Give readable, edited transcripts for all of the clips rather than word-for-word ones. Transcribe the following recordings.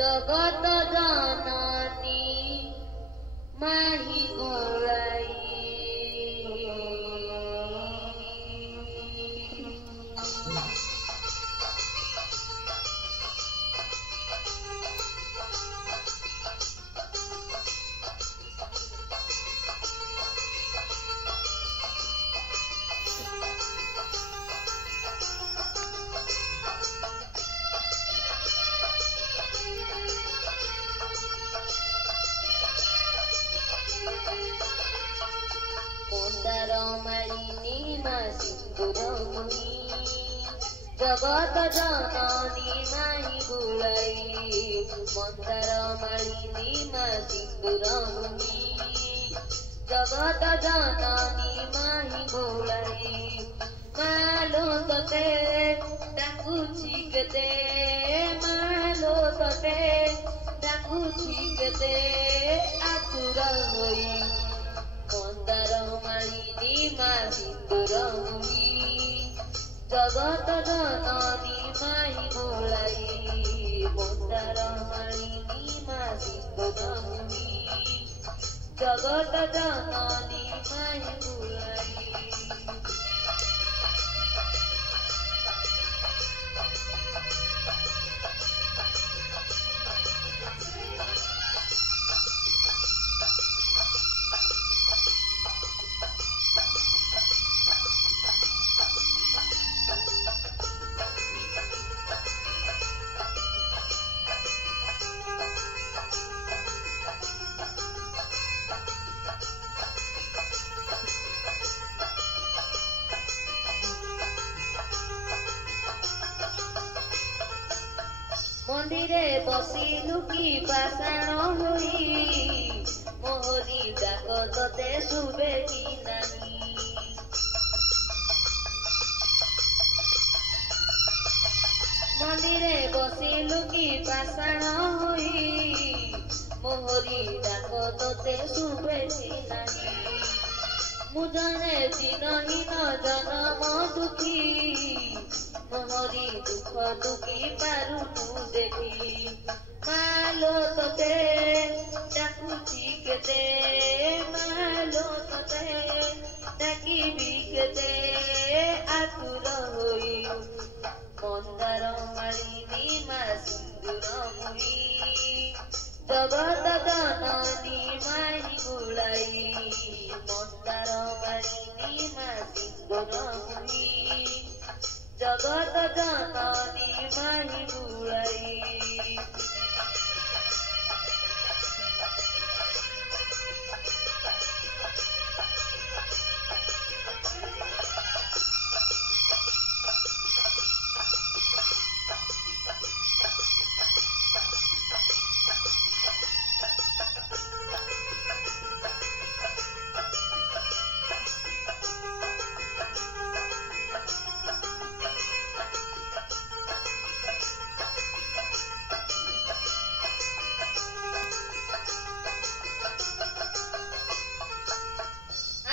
জগত জননী মাহি গোড়াই মন্দার মালিনী মা সিন্দুরমণি জগত জননী মাহি গোড়াই মন্দার মালিনী মা সিন্দুরমণি জগত জননী মাহি গোড়াই মালো তোতে ডাকুছি কেতে মালো তোতে ডাকুছি কেতে আতুর হই মন্দার মালিনী মা সিন্দুরমণি জগত জননী মাহি গোড়াই মন্দার মালিনী মা সিন্দুরমণি জগত জননী মাহি গোড়াই মন্দিরে বসি লুকি পাষাণ হই মোহরি ডাক তোতে শুবে কি নাহি মন্দিরে বসি লুকি পাষাণ হই মোহরি ডাক তোতে শুবে কি নাহি মু জনে দিনহীন জনম দুঃখী মোহরি দুঃখ দুঃখী পারুনু দেখি মালো তোতে ডাকুছি কেতে মালো তোতে ডাকিবি কেতে আতুর হই মন্দার মালিনী মা সিন্দুরমণি জগত জননী মাহি গোড়াই মন্দার মালিনী মা সিন্দুরমণি জগত জননী মাহি গোড়াই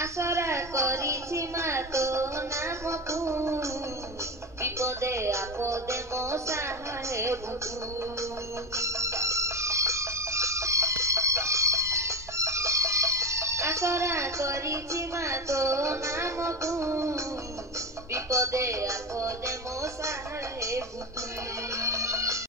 আশরা করিছি মা তো নামকু বিপদে আপদে মো সাহায্য বুঝু আশরা করিছি মা তো নামকু বিপদে আপদে মো সাহায্য বুঝু